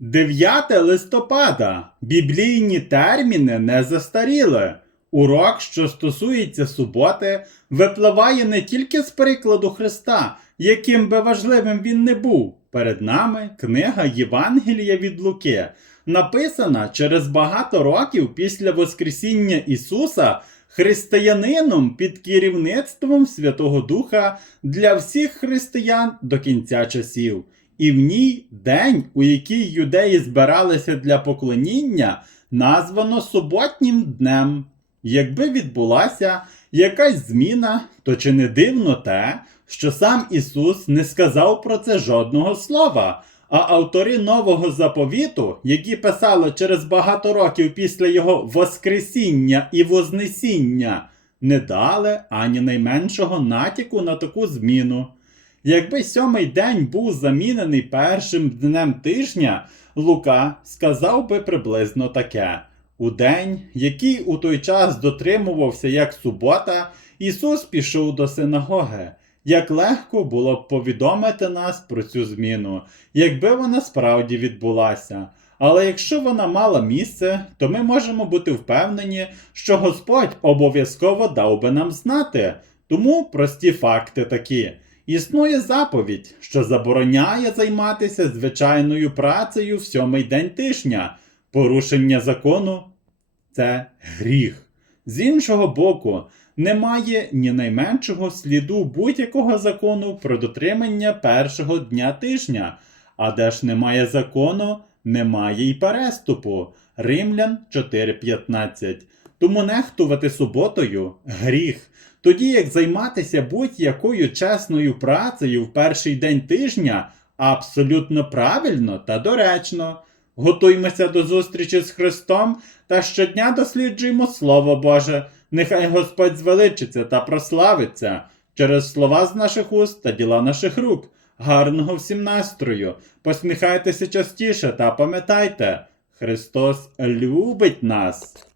9 листопада. Біблійні терміни не застаріли. Урок, що стосується суботи, випливає не тільки з прикладу Христа, яким би важливим він не був. Перед нами книга Євангелія від Луки, написана через багато років після Воскресіння Ісуса християнином під керівництвом Святого Духа для всіх християн до кінця часів. І в ній день, у який юдеї збиралися для поклоніння, названо суботнім днем. Якби відбулася якась зміна, то чи не дивно те, що сам Ісус не сказав про це жодного слова, а автори нового заповіту, які писали через багато років після його Воскресіння і Вознесіння, не дали ані найменшого натяку на таку зміну. Якби сьомий день був замінений першим днем тижня, Лука сказав би приблизно таке: у день, який у той час дотримувався як субота, Ісус пішов до синагоги. Як легко було б повідомити нас про цю зміну, якби вона справді відбулася. Але якщо вона мала місце, то ми можемо бути впевнені, що Господь обов'язково дав би нам знати. Тому прості факти такі. Існує заповідь, що забороняє займатися звичайною працею в сьомий день тижня. Порушення закону це гріх. З іншого боку, немає ні найменшого сліду будь-якого закону про дотримання першого дня тижня. А де ж немає закону, немає й переступу. Римлян 4.15. Тому нехтувати суботою гріх. Тоді як займатися будь-якою чесною працею в перший день тижня абсолютно правильно та доречно. Готуймося до зустрічі з Христом та щодня досліджуємо Слово Боже. Нехай Господь звеличиться та прославиться через слова з наших уст та діла наших рук. Гарного всім настрою! Посміхайтеся частіше та пам'ятайте, Христос любить нас.